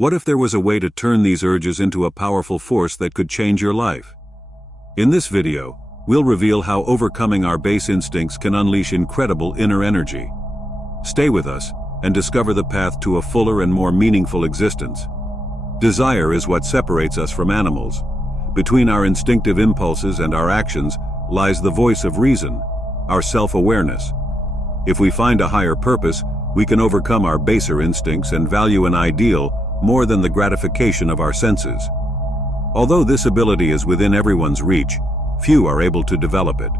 What if there was a way to turn these urges into a powerful force that could change your life? In this video, we'll reveal how overcoming our base instincts can unleash incredible inner energy. Stay with us and discover the path to a fuller and more meaningful existence. Desire is what separates us from animals. Between our instinctive impulses and our actions lies the voice of reason, our self-awareness. If we find a higher purpose, we can overcome our baser instincts and value an ideal more than the gratification of our senses. Although this ability is within everyone's reach, few are able to develop it.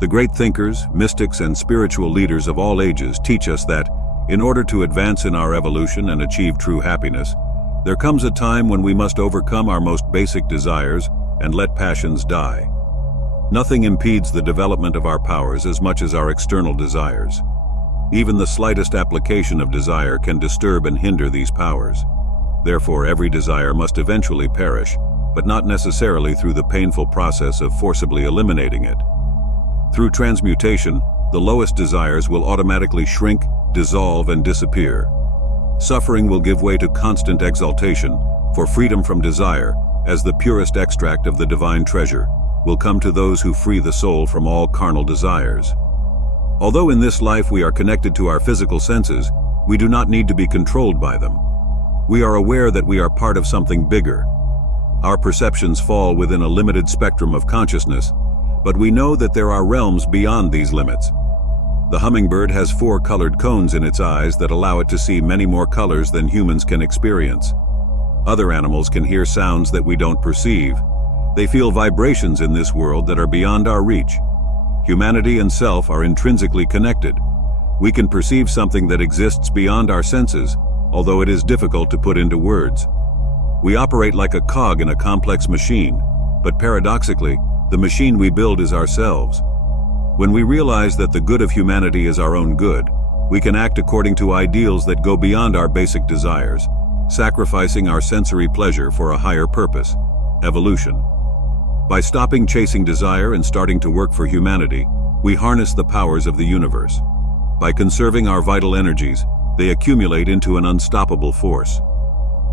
The great thinkers, mystics, and spiritual leaders of all ages teach us that, in order to advance in our evolution and achieve true happiness, there comes a time when we must overcome our most basic desires and let passions die. Nothing impedes the development of our powers as much as our external desires. Even the slightest application of desire can disturb and hinder these powers. Therefore, every desire must eventually perish, but not necessarily through the painful process of forcibly eliminating it. Through transmutation, the lowest desires will automatically shrink, dissolve, and disappear. Suffering will give way to constant exaltation, for freedom from desire, as the purest extract of the divine treasure, will come to those who free the soul from all carnal desires. Although in this life we are connected to our physical senses, we do not need to be controlled by them. We are aware that we are part of something bigger. Our perceptions fall within a limited spectrum of consciousness, but we know that there are realms beyond these limits. The hummingbird has 4 colored cones in its eyes that allow it to see many more colors than humans can experience. Other animals can hear sounds that we don't perceive. They feel vibrations in this world that are beyond our reach. Humanity and self are intrinsically connected. We can perceive something that exists beyond our senses, although it is difficult to put into words. We operate like a cog in a complex machine, but paradoxically, the machine we build is ourselves. When we realize that the good of humanity is our own good, we can act according to ideals that go beyond our basic desires, sacrificing our sensory pleasure for a higher purpose, evolution. By stopping chasing desire and starting to work for humanity, we harness the powers of the universe. By conserving our vital energies, they accumulate into an unstoppable force.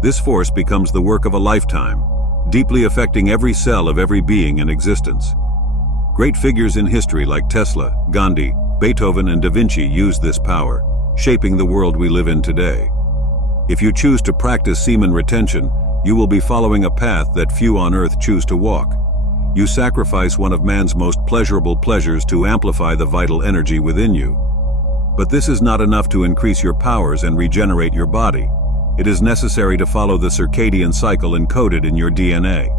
This force becomes the work of a lifetime, deeply affecting every cell of every being in existence. Great figures in history like Tesla, Gandhi, Beethoven, and Da Vinci used this power, shaping the world we live in today. If you choose to practice semen retention, you will be following a path that few on earth choose to walk. You sacrifice one of man's most pleasurable pleasures to amplify the vital energy within you. But this is not enough to increase your powers and regenerate your body. It is necessary to follow the circadian cycle encoded in your DNA.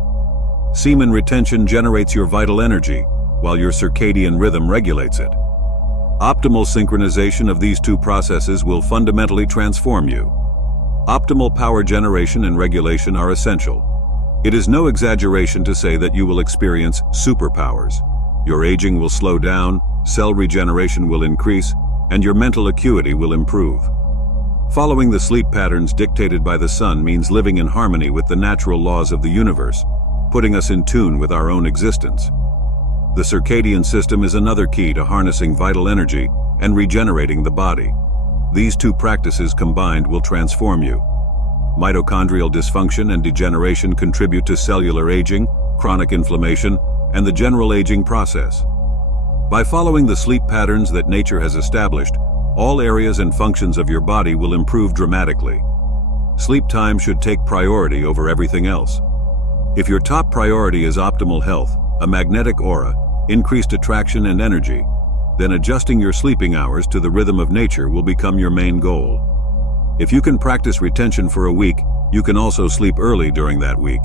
Semen retention generates your vital energy, while your circadian rhythm regulates it. Optimal synchronization of these two processes will fundamentally transform you. Optimal power generation and regulation are essential. It is no exaggeration to say that you will experience superpowers. Your aging will slow down, cell regeneration will increase, and your mental acuity will improve. Following the sleep patterns dictated by the sun means living in harmony with the natural laws of the universe, putting us in tune with our own existence. The circadian system is another key to harnessing vital energy and regenerating the body. These two practices combined will transform you. Mitochondrial dysfunction and degeneration contribute to cellular aging, chronic inflammation, and the general aging process. By following the sleep patterns that nature has established, all areas and functions of your body will improve dramatically. Sleep time should take priority over everything else. If your top priority is optimal health, a magnetic aura, increased attraction and energy, then adjusting your sleeping hours to the rhythm of nature will become your main goal. If you can practice retention for a week, you can also sleep early during that week.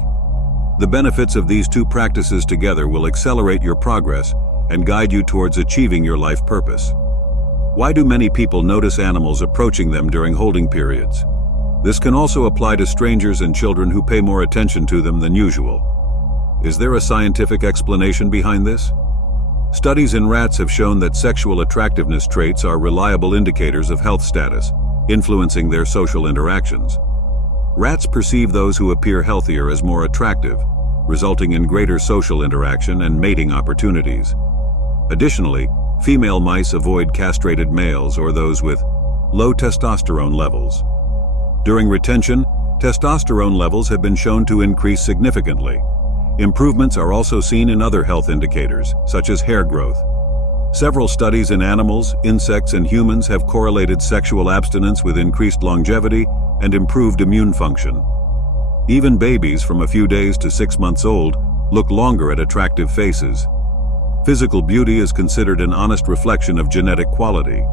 The benefits of these two practices together will accelerate your progress and guide you towards achieving your life purpose. Why do many people notice animals approaching them during holding periods? This can also apply to strangers and children who pay more attention to them than usual. Is there a scientific explanation behind this? Studies in rats have shown that sexual attractiveness traits are reliable indicators of health status, influencing their social interactions. Rats perceive those who appear healthier as more attractive, resulting in greater social interaction and mating opportunities. Additionally, female mice avoid castrated males or those with low testosterone levels. During retention, testosterone levels have been shown to increase significantly. Improvements are also seen in other health indicators, such as hair growth. Several studies in animals, insects, and humans have correlated sexual abstinence with increased longevity and improved immune function. Even babies from a few days to 6 months old look longer at attractive faces. Physical beauty is considered an honest reflection of genetic quality.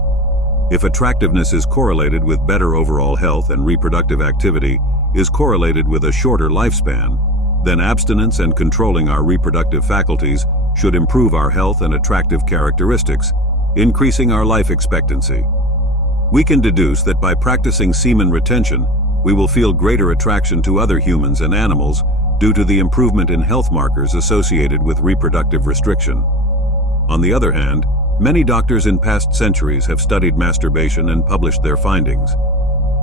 If attractiveness is correlated with better overall health and reproductive activity is correlated with a shorter lifespan, then abstinence and controlling our reproductive faculties should improve our health and attractive characteristics, increasing our life expectancy. We can deduce that by practicing semen retention, we will feel greater attraction to other humans and animals due to the improvement in health markers associated with reproductive restriction. On the other hand, many doctors in past centuries have studied masturbation and published their findings.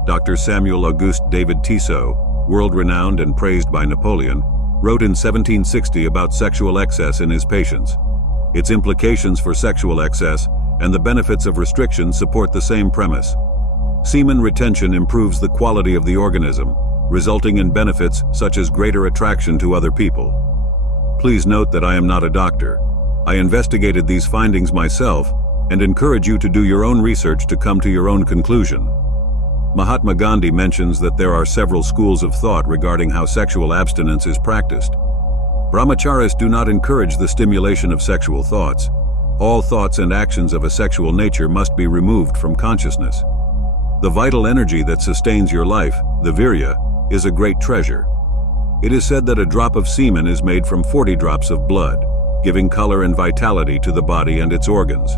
Dr. Samuel Auguste David Tissot, world-renowned and praised by Napoleon, wrote in 1760 about sexual excess in his patients. Its implications for sexual excess and the benefits of restriction support the same premise. Semen retention improves the quality of the organism, resulting in benefits such as greater attraction to other people. Please note that I am not a doctor. I investigated these findings myself and encourage you to do your own research to come to your own conclusion. Mahatma Gandhi mentions that there are several schools of thought regarding how sexual abstinence is practiced. Brahmacharis do not encourage the stimulation of sexual thoughts. All thoughts and actions of a sexual nature must be removed from consciousness. The vital energy that sustains your life, the virya, is a great treasure. It is said that a drop of semen is made from 40 drops of blood, giving color and vitality to the body and its organs.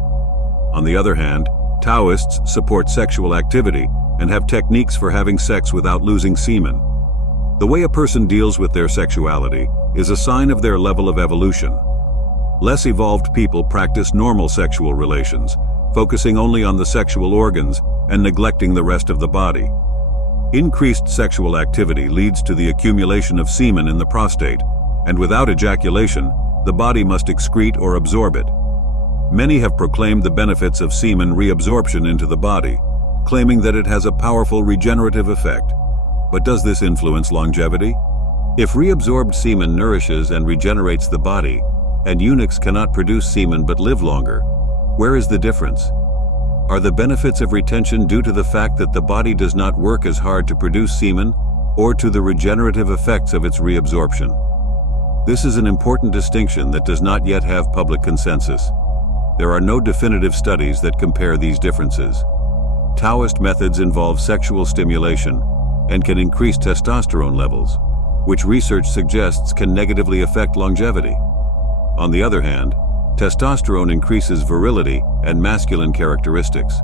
On the other hand, Taoists support sexual activity and have techniques for having sex without losing semen. The way a person deals with their sexuality is a sign of their level of evolution. Less evolved people practice normal sexual relations, focusing only on the sexual organs and neglecting the rest of the body. Increased sexual activity leads to the accumulation of semen in the prostate, and without ejaculation, the body must excrete or absorb it. Many have proclaimed the benefits of semen reabsorption into the body, claiming that it has a powerful regenerative effect. But does this influence longevity? If reabsorbed semen nourishes and regenerates the body, and eunuchs cannot produce semen but live longer, where is the difference? Are the benefits of retention due to the fact that the body does not work as hard to produce semen, or to the regenerative effects of its reabsorption? This is an important distinction that does not yet have public consensus. There are no definitive studies that compare these differences. Taoist methods involve sexual stimulation and can increase testosterone levels, which research suggests can negatively affect longevity. On the other hand, testosterone increases virility and masculine characteristics.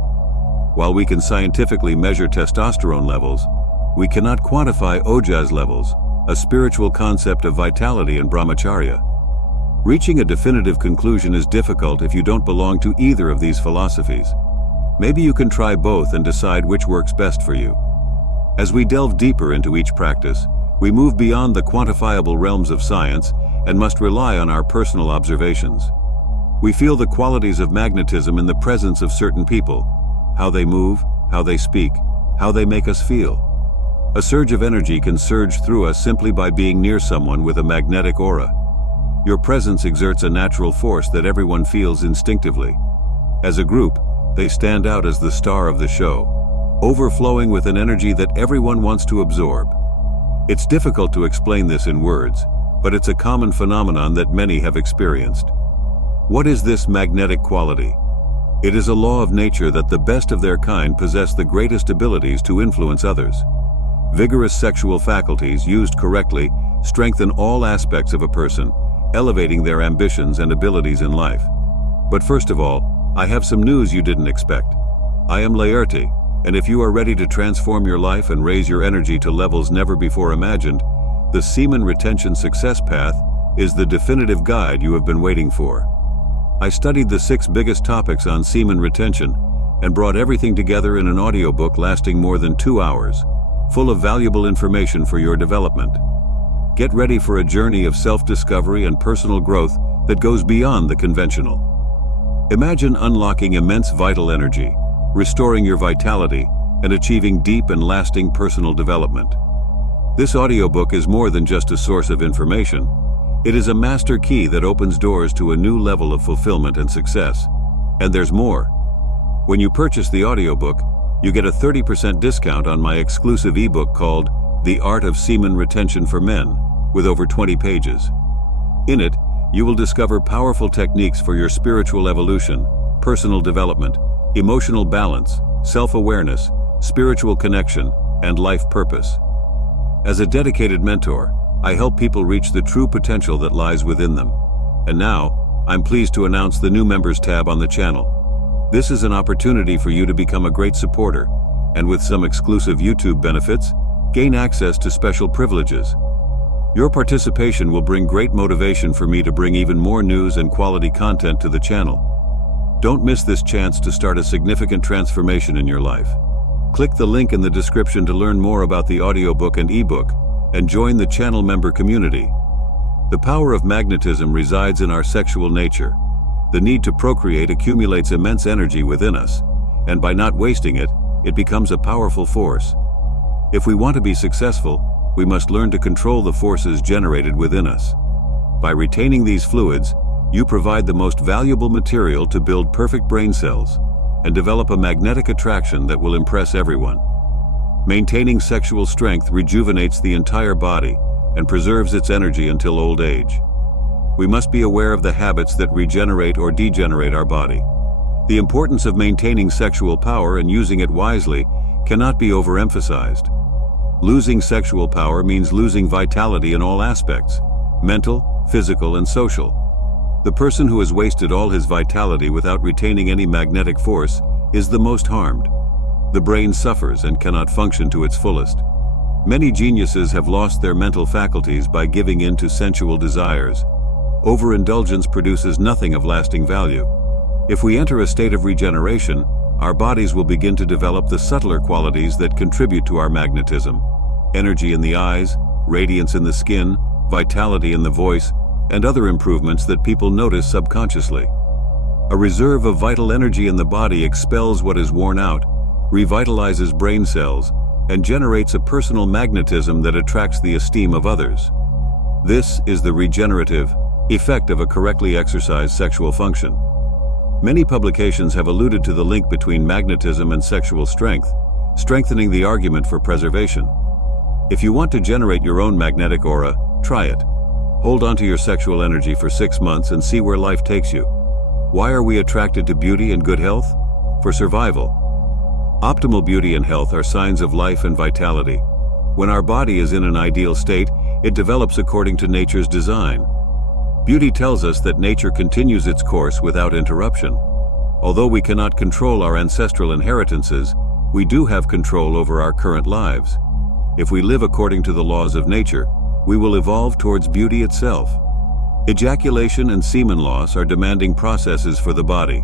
While we can scientifically measure testosterone levels, we cannot quantify ojaz levels, a spiritual concept of vitality in brahmacharya. Reaching a definitive conclusion is difficult if you don't belong to either of these philosophies. Maybe you can try both and decide which works best for you. As we delve deeper into each practice, we move beyond the quantifiable realms of science and must rely on our personal observations. We feel the qualities of magnetism in the presence of certain people, how they move, how they speak, how they make us feel. A surge of energy can surge through us simply by being near someone with a magnetic aura. Your presence exerts a natural force that everyone feels instinctively. As a group, they stand out as the star of the show, overflowing with an energy that everyone wants to absorb. It's difficult to explain this in words, but it's a common phenomenon that many have experienced. What is this magnetic quality? It is a law of nature that the best of their kind possess the greatest abilities to influence others. Vigorous sexual faculties used correctly strengthen all aspects of a person, elevating their ambitions and abilities in life. But first of all, I have some news you didn't expect. I am Laerti, and if you are ready to transform your life and raise your energy to levels never before imagined, the Semen Retention Success Path is the definitive guide you have been waiting for. I studied the 6 biggest topics on semen retention and brought everything together in an audiobook lasting more than 2 hours, full of valuable information for your development. Get ready for a journey of self-discovery and personal growth that goes beyond the conventional. Imagine unlocking immense vital energy, restoring your vitality, and achieving deep and lasting personal development. This audiobook is more than just a source of information. It is a master key that opens doors to a new level of fulfillment and success. And there's more. When you purchase the audiobook, you get a 30% discount on my exclusive ebook called The Art of Semen Retention for Men, with over 20 pages. In it, you will discover powerful techniques for your spiritual evolution, personal development, emotional balance, self-awareness, spiritual connection, and life purpose. As a dedicated mentor, I help people reach the true potential that lies within them. And now, I'm pleased to announce the new members tab on the channel. This is an opportunity for you to become a great supporter, and with some exclusive YouTube benefits, gain access to special privileges. Your participation will bring great motivation for me to bring even more news and quality content to the channel. Don't miss this chance to start a significant transformation in your life. Click the link in the description to learn more about the audiobook and ebook, and join the channel member community. The power of magnetism resides in our sexual nature. The need to procreate accumulates immense energy within us, and by not wasting it, it becomes a powerful force. If we want to be successful, we must learn to control the forces generated within us. By retaining these fluids, you provide the most valuable material to build perfect brain cells and develop a magnetic attraction that will impress everyone. Maintaining sexual strength rejuvenates the entire body and preserves its energy until old age. We must be aware of the habits that regenerate or degenerate our body. The importance of maintaining sexual power and using it wisely cannot be overemphasized. Losing sexual power means losing vitality in all aspects: mental, physical, and social. The person who has wasted all his vitality without retaining any magnetic force is the most harmed. The brain suffers and cannot function to its fullest. Many geniuses have lost their mental faculties by giving in to sensual desires. Overindulgence produces nothing of lasting value. If we enter a state of regeneration, our bodies will begin to develop the subtler qualities that contribute to our magnetism: energy in the eyes, radiance in the skin, vitality in the voice, and other improvements that people notice subconsciously. A reserve of vital energy in the body expels what is worn out, revitalizes brain cells, and generates a personal magnetism that attracts the esteem of others. This is the regenerative effect of a correctly exercised sexual function. Many publications have alluded to the link between magnetism and sexual strength, strengthening the argument for preservation. If you want to generate your own magnetic aura, try it. Hold on to your sexual energy for 6 months and see where life takes you. Why are we attracted to beauty and good health? For survival. Optimal beauty and health are signs of life and vitality. When our body is in an ideal state, it develops according to nature's design. Beauty tells us that nature continues its course without interruption. Although we cannot control our ancestral inheritances, we do have control over our current lives. If we live according to the laws of nature, we will evolve towards beauty itself. Ejaculation and semen loss are demanding processes for the body.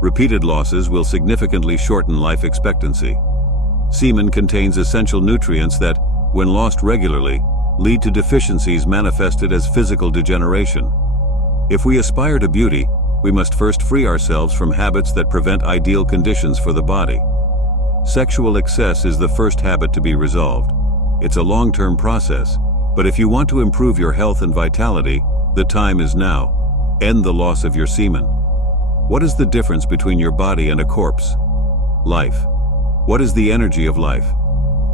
Repeated losses will significantly shorten life expectancy. Semen contains essential nutrients that, when lost regularly, lead to deficiencies manifested as physical degeneration. If we aspire to beauty, we must first free ourselves from habits that prevent ideal conditions for the body. Sexual excess is the first habit to be resolved. It's a long-term process, but if you want to improve your health and vitality, the time is now. End the loss of your semen. What is the difference between your body and a corpse? Life. What is the energy of life?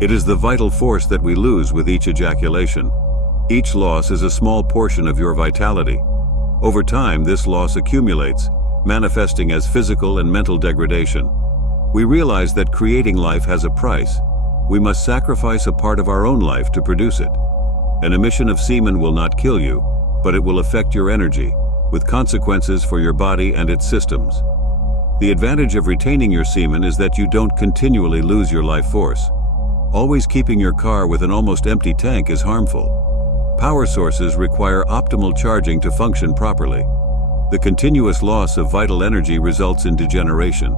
It is the vital force that we lose with each ejaculation. Each loss is a small portion of your vitality. Over time, this loss accumulates, manifesting as physical and mental degradation. We realize that creating life has a price. We must sacrifice a part of our own life to produce it. An emission of semen will not kill you, but it will affect your energy, with consequences for your body and its systems. The advantage of retaining your semen is that you don't continually lose your life force. Always keeping your car with an almost empty tank is harmful. Power sources require optimal charging to function properly. The continuous loss of vital energy results in degeneration.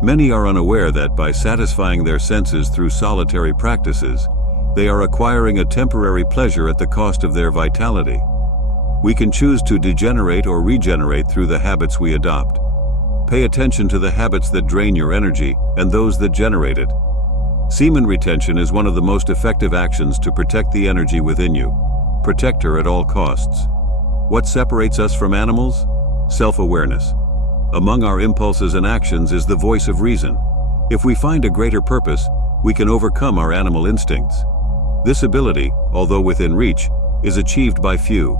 Many are unaware that by satisfying their senses through solitary practices, they are acquiring a temporary pleasure at the cost of their vitality. We can choose to degenerate or regenerate through the habits we adopt. Pay attention to the habits that drain your energy and those that generate it. Semen retention is one of the most effective actions to protect the energy within you. Protect her at all costs. What separates us from animals? Self-awareness. Among our impulses and actions is the voice of reason. If we find a greater purpose, we can overcome our animal instincts. This ability, although within reach, is achieved by few.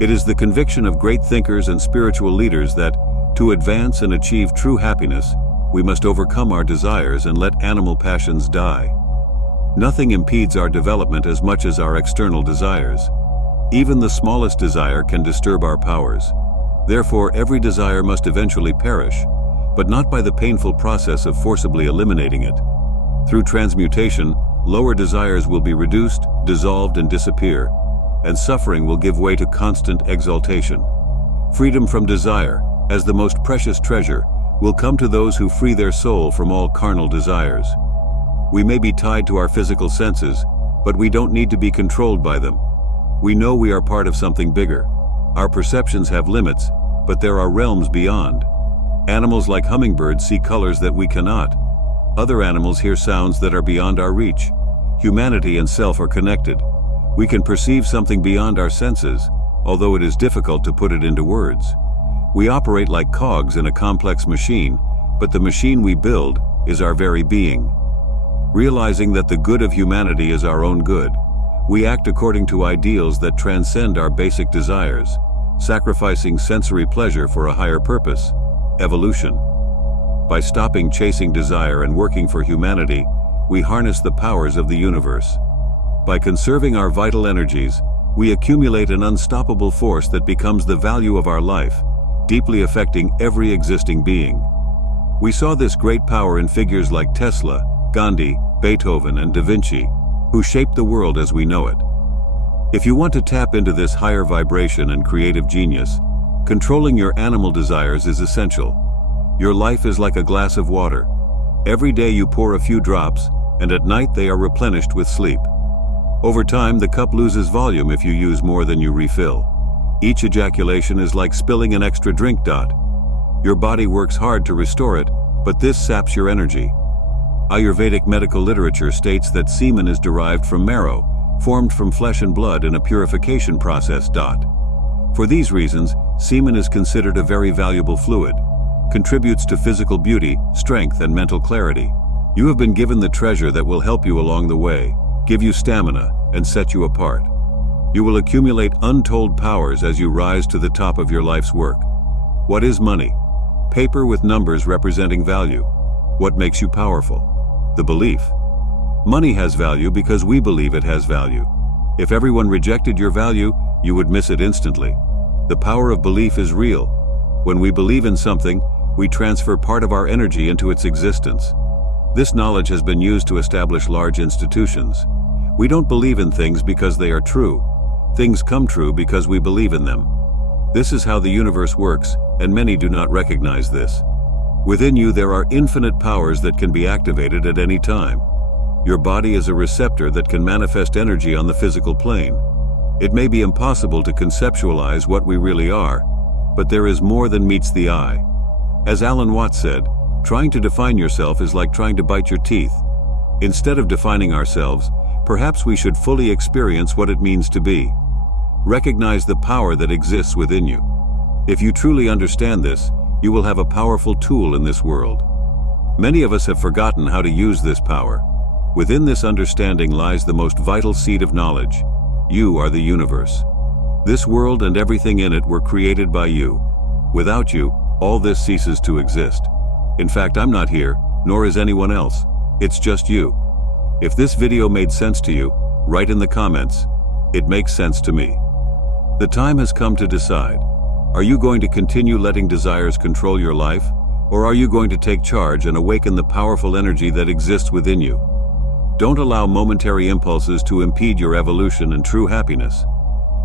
It is the conviction of great thinkers and spiritual leaders that, to advance and achieve true happiness, we must overcome our desires and let animal passions die. Nothing impedes our development as much as our external desires. Even the smallest desire can disturb our powers. Therefore, every desire must eventually perish, but not by the painful process of forcibly eliminating it. Through transmutation, lower desires will be reduced, dissolved, and disappear, and suffering will give way to constant exaltation. Freedom from desire, as the most precious treasure, will come to those who free their soul from all carnal desires. We may be tied to our physical senses, but we don't need to be controlled by them. We know we are part of something bigger. Our perceptions have limits, but there are realms beyond. Animals like hummingbirds see colors that we cannot. Other animals hear sounds that are beyond our reach. Humanity and self are connected. We can perceive something beyond our senses, although it is difficult to put it into words. We operate like cogs in a complex machine, but the machine we build is our very being. Realizing that the good of humanity is our own good, we act according to ideals that transcend our basic desires, sacrificing sensory pleasure for a higher purpose, evolution. By stopping chasing desire and working for humanity, we harness the powers of the universe. By conserving our vital energies, we accumulate an unstoppable force that becomes the value of our life, deeply affecting every existing being. We saw this great power in figures like Tesla, Gandhi, Beethoven, and Da Vinci, who shaped the world as we know it. If you want to tap into this higher vibration and creative genius, controlling your animal desires is essential. Your life is like a glass of water. Every day you pour a few drops, and at night they are replenished with sleep. Over time, the cup loses volume if you use more than you refill. Each ejaculation is like spilling an extra drink. Your body works hard to restore it, but this saps your energy. Ayurvedic medical literature states that semen is derived from marrow, formed from flesh and blood in a purification process. For these reasons, semen is considered a very valuable fluid, contributes to physical beauty, strength, and mental clarity. You have been given the treasure that will help you along the way, give you stamina, and set you apart. You will accumulate untold powers as you rise to the top of your life's work. What is money? Paper with numbers representing value. What makes you powerful? The belief. Money has value because we believe it has value. If everyone rejected your value, you would miss it instantly. The power of belief is real. When we believe in something, we transfer part of our energy into its existence. This knowledge has been used to establish large institutions. We don't believe in things because they are true. Things come true because we believe in them. This is how the universe works, and many do not recognize this. Within you there are infinite powers that can be activated at any time. Your body is a receptor that can manifest energy on the physical plane. It may be impossible to conceptualize what we really are, but there is more than meets the eye. As Alan Watts said, trying to define yourself is like trying to bite your teeth. Instead of defining ourselves, perhaps we should fully experience what it means to be. Recognize the power that exists within you. If you truly understand this, you will have a powerful tool in this world. Many of us have forgotten how to use this power. Within this understanding lies the most vital seed of knowledge. You are the universe. This world and everything in it were created by you. Without you, all this ceases to exist. In fact, I'm not here, nor is anyone else. It's just you. If this video made sense to you, write in the comments, "It makes sense to me." The time has come to decide. Are you going to continue letting desires control your life, or are you going to take charge and awaken the powerful energy that exists within you? Don't allow momentary impulses to impede your evolution and true happiness.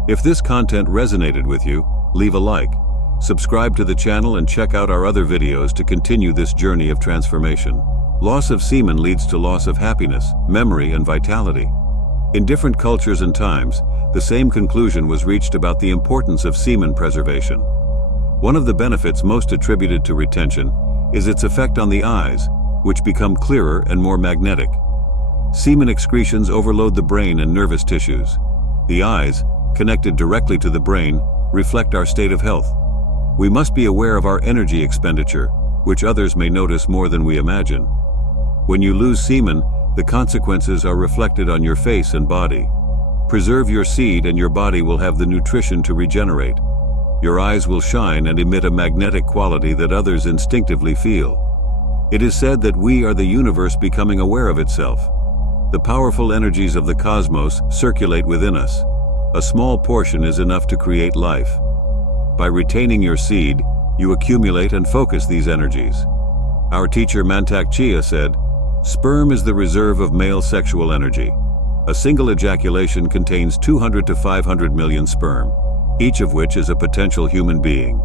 If this content resonated with you, leave a like, subscribe to the channel, and check out our other videos to continue this journey of transformation. Loss of semen leads to loss of happiness, memory, and vitality. In different cultures and times, the same conclusion was reached about the importance of semen preservation. One of the benefits most attributed to retention is its effect on the eyes, which become clearer and more magnetic. Semen excretions overload the brain and nervous tissues. The eyes, connected directly to the brain, reflect our state of health. We must be aware of our energy expenditure, which others may notice more than we imagine. When you lose semen, the consequences are reflected on your face and body. Preserve your seed and your body will have the nutrition to regenerate. Your eyes will shine and emit a magnetic quality that others instinctively feel. It is said that we are the universe becoming aware of itself. The powerful energies of the cosmos circulate within us. A small portion is enough to create life. By retaining your seed, you accumulate and focus these energies. Our teacher Mantak Chia said, "Sperm is the reserve of male sexual energy. A single ejaculation contains 200 to 500 million sperm, each of which is a potential human being."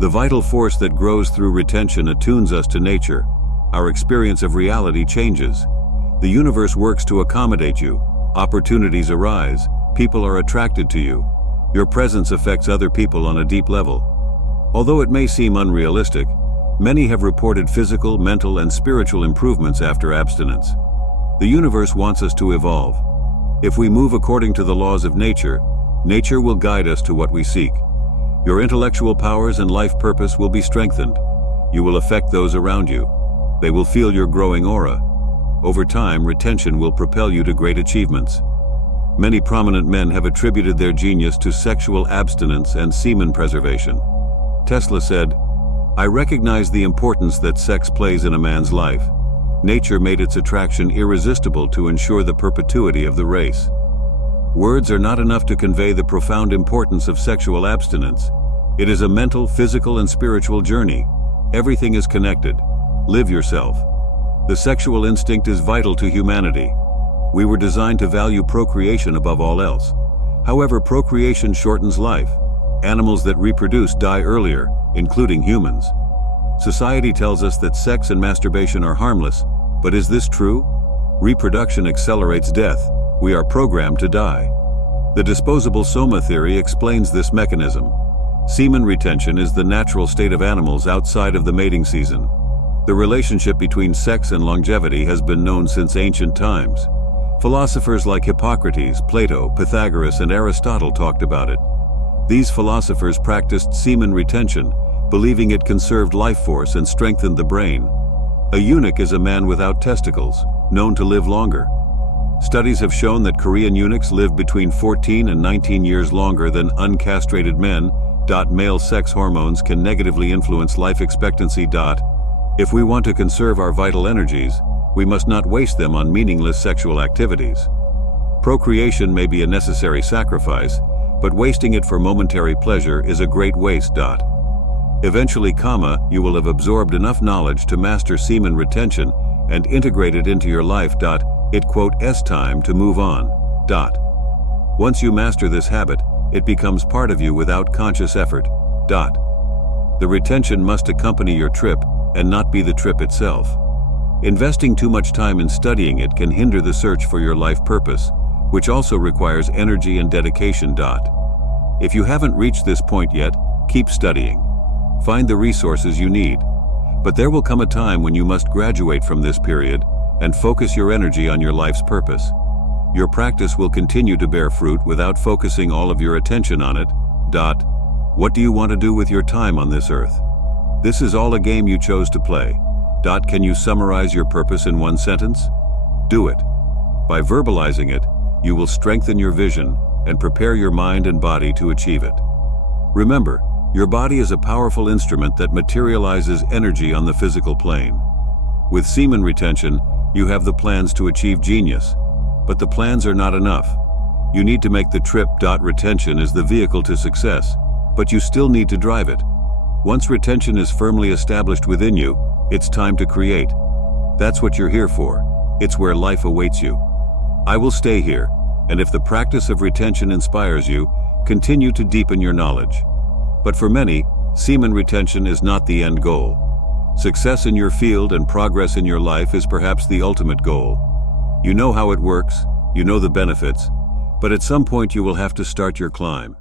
The vital force that grows through retention attunes us to nature. Our experience of reality changes. The universe works to accommodate you. Opportunities arise. People are attracted to you. Your presence affects other people on a deep level. Although it may seem unrealistic, many have reported physical, mental, and spiritual improvements after abstinence. The universe wants us to evolve. If we move according to the laws of nature, nature will guide us to what we seek. Your intellectual powers and life purpose will be strengthened. You will affect those around you. They will feel your growing aura. Over time, retention will propel you to great achievements. Many prominent men have attributed their genius to sexual abstinence and semen preservation. Tesla said, "I recognize the importance that sex plays in a man's life. Nature made its attraction irresistible to ensure the perpetuity of the race." Words are not enough to convey the profound importance of sexual abstinence. It is a mental, physical, and spiritual journey. Everything is connected. Live yourself. The sexual instinct is vital to humanity. We were designed to value procreation above all else. However, procreation shortens life. Animals that reproduce die earlier, including humans. Society tells us that sex and masturbation are harmless, but is this true? Reproduction accelerates death. We are programmed to die. The disposable soma theory explains this mechanism. Semen retention is the natural state of animals outside of the mating season. The relationship between sex and longevity has been known since ancient times. Philosophers like Hippocrates, Plato, Pythagoras, and Aristotle talked about it. These philosophers practiced semen retention, believing it conserved life force and strengthened the brain. A eunuch is a man without testicles, known to live longer. Studies have shown that Korean eunuchs live between 14 and 19 years longer than uncastrated men. Male sex hormones can negatively influence life expectancy. If we want to conserve our vital energies, we must not waste them on meaningless sexual activities. Procreation may be a necessary sacrifice, but wasting it for momentary pleasure is a great waste. Eventually, you will have absorbed enough knowledge to master semen retention and integrate it into your life. It's time to move on. Once you master this habit, it becomes part of you without conscious effort. The retention must accompany your trip and not be the trip itself. Investing too much time in studying it can hinder the search for your life purpose, which also requires energy and dedication. If you haven't reached this point yet, keep studying. Find the resources you need. But there will come a time when you must graduate from this period and focus your energy on your life's purpose. Your practice will continue to bear fruit without focusing all of your attention on it. What do you want to do with your time on this earth? This is all a game you chose to play. Can you summarize your purpose in one sentence? Do it. By verbalizing it, you will strengthen your vision and prepare your mind and body to achieve it. Remember, your body is a powerful instrument that materializes energy on the physical plane. With semen retention, you have the plans to achieve genius. But the plans are not enough. You need to make the trip. Retention is the vehicle to success, but you still need to drive it. Once retention is firmly established within you, it's time to create. That's what you're here for. It's where life awaits you. I will stay here, and if the practice of retention inspires you, continue to deepen your knowledge. But for many, semen retention is not the end goal. Success in your field and progress in your life is perhaps the ultimate goal. You know how it works, you know the benefits, but at some point you will have to start your climb.